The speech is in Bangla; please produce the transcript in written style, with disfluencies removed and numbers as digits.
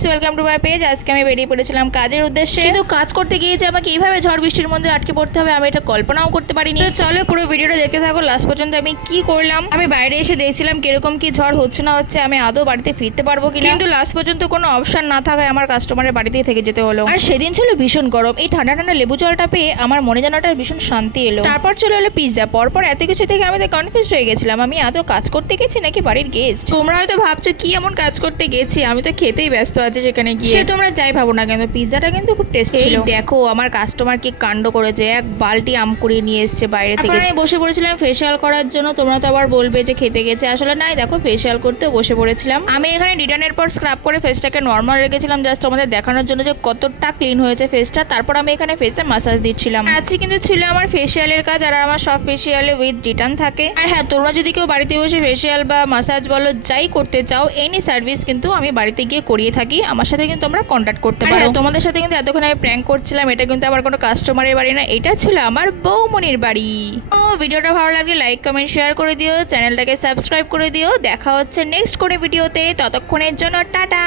Guys, welcome to my page. আজকে আমি বেরিয়ে পড়েছিলাম কাজের উদ্দেশ্যে, কিন্তু কাজ করতে গিয়ে যে আমাকে এইভাবে ঝড় বৃষ্টির মধ্যে আটকে পড়তে হবে আমি এটা কল্পনাও করতে পারিনি। তো চলো পুরো ভিডিওটা দেখতে থাকো লাস্ট পর্যন্ত। আমি কি করলাম, আমি বাইরে এসে দেখছিলাম কিরকম কি ঝড় হচ্ছে না হচ্ছে, আমি আদৌ বাড়িতে ফিরতে পারবো কিনা, কিন্তু লাস্ট পর্যন্ত কোনো অপশন না থাকায় আমার কাস্টমারের বাড়িতেই থেকে যেতে হলো। আর সেদিন ছিল ভীষণ গরম, এই ঠান্ডা ঠান্ডা লেবু জলটা পেয়ে আমার মনে যেন একটা ভীষণ শান্তি এলো। তারপর চলে এলো পিৎজা। পরপর এত কিছু থেকে আমি কনফিউজ হয়ে গেছিলাম, আমি আদৌ কাজ করতে গেছি নাকি বাড়ির গেস্ট। তোমরা হয়তো ভাবছো কি এমন কাজ করতে গেছি, আমি তো খেতেই ব্যস্ত আছি সেখানে গিয়ে। সে তোমরা যাই ভাবো না কেন, পিৎজাটা কিন্তু খুব টেস্ট ছিল। দেখো আমার কাস্টমার কি কাণ্ড করেছে, এক বালতি আম কুড়িয়ে নিয়ে এসেছে বাইরে থেকে। আমি বসে পড়েছিলাম ফেশিয়াল করার জন্য। তোমরা তো আবার বলবে যে খেতে গেছে, আসলে নাই, দেখো ফেশিয়াল করতে বসে পড়েছিলাম। আমি এখানে রিটার্নের পর স্ক্রাব করে ফেসটাকে নর্মাল রেখেছিলাম, জাস্ট আমাদের দেখানোর জন্য যে কতটা ক্লিন হয়েছে ফেসটা। তারপর আমি এখানে ফেসে মাসাজ দিচ্ছিলাম। আজকে কিন্তু ছিল আমার ফেশিয়ালের কাজ, আর আমার সব ফেশিয়ালে উইথ রিটার্ন থাকে। আর হ্যাঁ, তোমরা যদি কেউ বাড়িতে বসে ফেশিয়াল বা মাসাজ বলো যাই করতে চাও, এনি সার্ভিস কিন্তু আমি বাড়িতে গিয়ে করিয়ে থাকি। আমার সাথে কিন্তু তোমরা কন্ট্যাক্ট করতে পারো। তোমাদের সাথে কিন্তু এতক্ষণ আমি প্র্যাঙ্ক করছিলাম, এটা কিন্তু আমার কোনো কাস্টমারের বাড়ি না, এটা ছিল আমার বৌমনির বাড়ি। ও ভিডিওটা ভালো লাগলে লাইক কমেন্ট শেয়ার করে দিও, চ্যানেলটাকে সাবস্ক্রাইব করে দিও। দেখা হচ্ছে নেক্সট কোনো ভিডিওতে, ততক্ষণের জন্য টাটা।